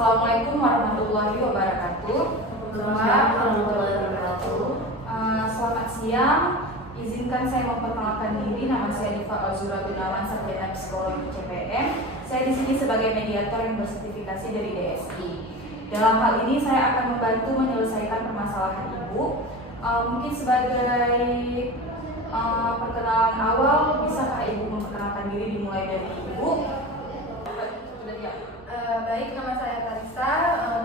Assalamualaikum warahmatullahi wabarakatuh. Selamat siang. Izinkan saya memperkenalkan diri. Nama saya Diva Alzura Gunawan, sarjana psikologi CPM. Saya di sini sebagai mediator yang bersertifikasi dari DSI. Dalam hal ini saya akan membantu menyelesaikan permasalahan ibu. Mungkin sebagai perkenalan awal, bisakah ibu memperkenalkan diri dimulai dari ibu? Baik, nama saya Tarisa,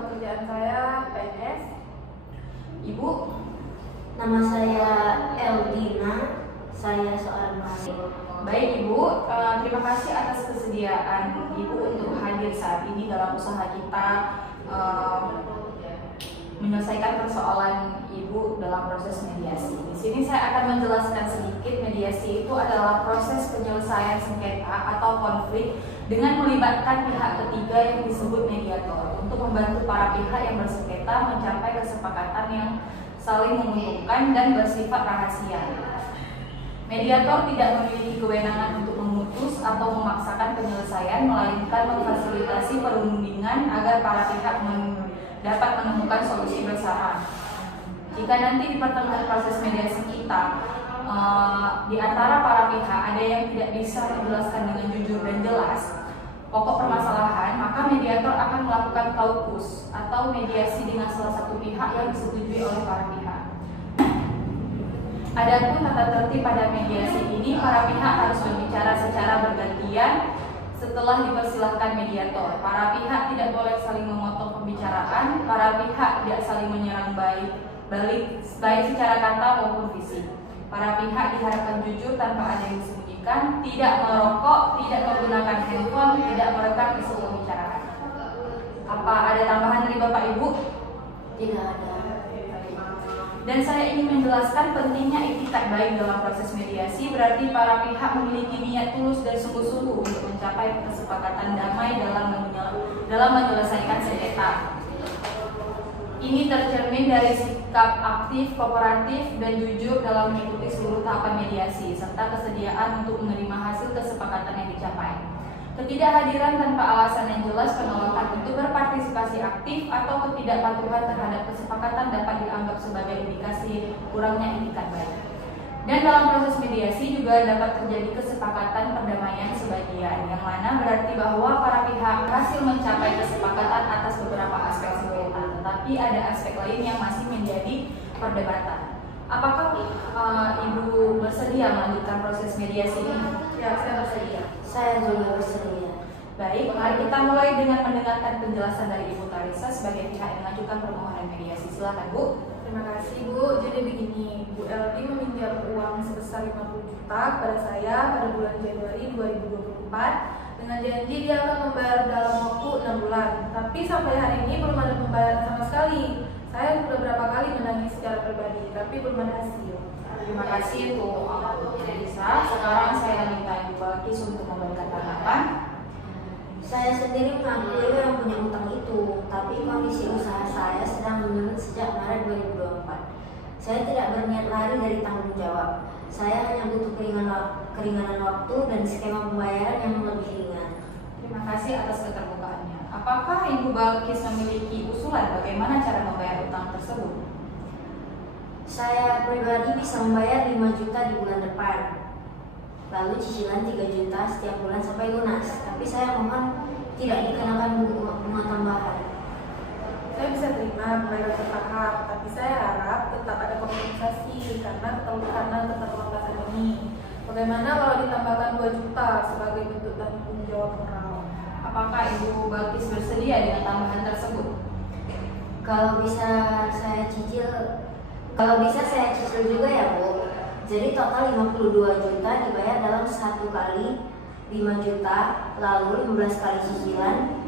pekerjaan saya PNS. Ibu? Nama saya Eldina, saya seorang mahasiswa. Baik Ibu, terima kasih atas kesediaan Ibu untuk hadir saat ini dalam usaha kita menyelesaikan persoalan Ibu dalam proses mediasi. Di sini saya akan menjelaskan sedikit. Mediasi itu adalah proses penyelesaian sengketa atau konflik dengan melibatkan pihak ketiga yang disebut mediator untuk membantu para pihak yang bersengketa mencapai kesepakatan yang saling menguntungkan dan bersifat rahasia. Mediator tidak memiliki kewenangan untuk memutus atau memaksakan penyelesaian, melainkan memfasilitasi perundingan agar para pihak dapat menemukan solusi bersama. Jika nanti di pertengahan proses mediasi kita, di antara para pihak ada yang tidak bisa menjelaskan dengan jujur dan jelas pokok permasalahan, maka mediator akan melakukan kaukus atau mediasi dengan salah satu pihak yang disetujui oleh para pihak. Adapun tata tertib pada mediasi ini, para pihak harus berbicara secara bergantian setelah dipersilahkan mediator. Para pihak tidak boleh saling memotong pembicaraan, para pihak tidak saling menyerang balik secara kata maupun fisik. Para pihak diharapkan jujur tanpa ada yang disembunyikan, tidak merokok, tidak menggunakan handphone, tidak merekam isi pembicaraan. Apa ada tambahan dari Bapak Ibu? Tidak ada. Dan saya ingin menjelaskan pentingnya itikat baik dalam proses mediasi, berarti para pihak memiliki niat tulus dan sungguh-sungguh untuk mencapai kesepakatan damai dalam menyelesaikan sengketa. Ini tercermin dari sikap aktif, kooperatif, dan jujur dalam mengikuti seluruh tahapan mediasi, serta kesediaan untuk menerima hasil kesepakatan yang dicapai. Ketidakhadiran tanpa alasan yang jelas, penolakan untuk berpartisipasi aktif, atau ketidakpatuhan terhadap kesepakatan dapat dianggap sebagai indikasi kurangnya itikat baik. Dan dalam proses mediasi juga dapat terjadi kesepakatan perdamaian sebagian, yang mana berarti bahwa para pihak berhasil mencapai kesepakatan atas beberapa aspek sengketa, tetapi ada aspek lain yang masih menjadi perdebatan. Apakah Ibu bersedia melanjutkan proses mediasi ini? Ya, saya bersedia. Saya juga bersedia. Baik, mari kita mulai dengan mendengarkan penjelasan dari Ibu Tarisa sebagai pihak yang mengajukan permohonan mediasi. Silakan Bu. Terima kasih Bu. Jadi begini, Bu Eldi meminjam uang sebesar 50 juta kepada saya pada bulan Januari 2024 dengan janji dia akan membayar dalam waktu 6 bulan. Tapi sampai hari ini belum ada pembayaran sama sekali. Saya sudah beberapa kali menangis secara pribadi, tapi belum ada hasil. Terima kasih untuk Bu Tarisa. Sekarang saya minta Ibu Balkis untuk memberikan tanggapan. Saya sendiri mengakui yang punya utang itu, tapi kondisi usaha saya sedang menurun sejak Maret 2024. Saya tidak berniat lari dari tanggung jawab. Saya hanya butuh keringanan waktu dan skema pembayaran yang lebih ringan. Terima kasih atas keterbukaannya. Apakah Ibu Balkis memiliki usulan bagaimana cara membayar utang tersebut? Saya pribadi bisa membayar 5 juta di bulan depan, lalu cicilan 3 juta setiap bulan sampai lunas. Tapi saya mohon tidak dikenakan bunga tambahan. Saya bisa terima pembayaran bertahap, tapi saya harap tetap ada kompensasi karena keterlambatan ini. Bagaimana kalau ditambahkan 2 juta sebagai bentuk tanggung jawab moral? Apakah Ibu Balkis bersedia dengan tambahan tersebut? Kalau bisa saya cicil juga ya Bu. Jadi total 52 juta dibayar dalam 1 kali 5 juta, lalu 15 kali cicilan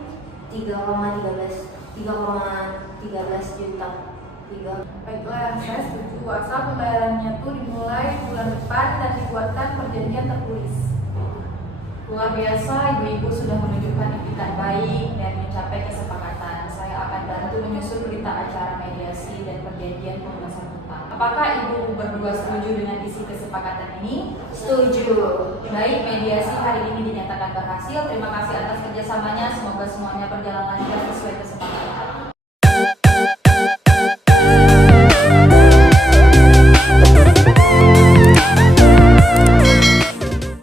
3,13 juta. Baiklah, saya setuju asal pembayarannya itu dimulai bulan depan dan dibuatkan perjanjian tertulis. Luar biasa, Ibu-Ibu sudah menunjukkan itikat baik dan mencapai kesepakatan. Saya akan bantu menyusun berita acara mediasi dan perjanjian pemecahan utang. Apakah Ibu berdua setuju dengan isi kesepakatan ini? Setuju. Baik, mediasi hari ini dinyatakan berhasil. Terima kasih atas kerjasamanya. Semoga semuanya berjalan lancar sesuai kesepakatan.